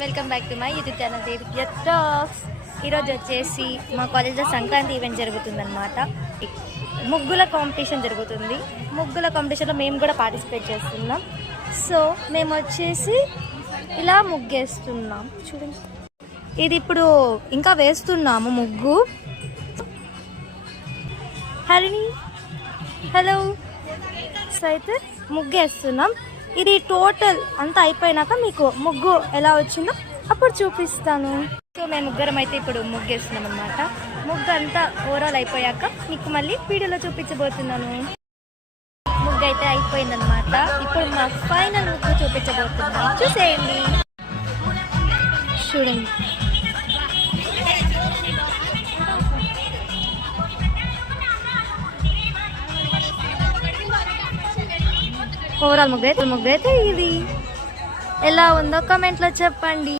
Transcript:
Welcome back to my YouTube channel Deepya talks. ఈరోజు వచ్చేసి మా కాలేజ్లో సంక్రాంతి ఈవెంట్ జరుగుతుందన్నమాట. ముగ్గుల కాంపిటీషన్ జరుగుతుంది. ముగ్గుల కాంపిటీషన్లో మేము కూడా పార్టిసిపేట్ చేస్తున్నాం. సో మేము వచ్చేసి ఇలా ముగ్గేస్తున్నాం. చూడండి, ఇది ఇప్పుడు ఇంకా వేస్తున్నాము ముగ్గు. హరిణి, హలో. సో అయితే ముగ్గేస్తున్నాం. ఇది టోటల్ అంతా అయిపోయినాక మీకు ముగ్గు ఎలా వచ్చిందో అప్పుడు చూపిస్తాను. సో మేము ముగ్గురం అయితే ఇప్పుడు ముగ్గేస్తున్నాం అనమాట. ముగ్గు అంతా ఓవరాల్ అయిపోయాక మీకు మళ్ళీ వీడియోలో చూపించబోతున్నాను. ముగ్గు అయితే అయిపోయిందనమాట. ఇప్పుడు మా ఫైనల్ ముగ్గు చూపించబోతున్నాను, చూసేయండి. చూడండి, ఓవరాల్ ముగ్గు అయితే ఇది ఎలా ఉందో కామెంట్లో చెప్పండి.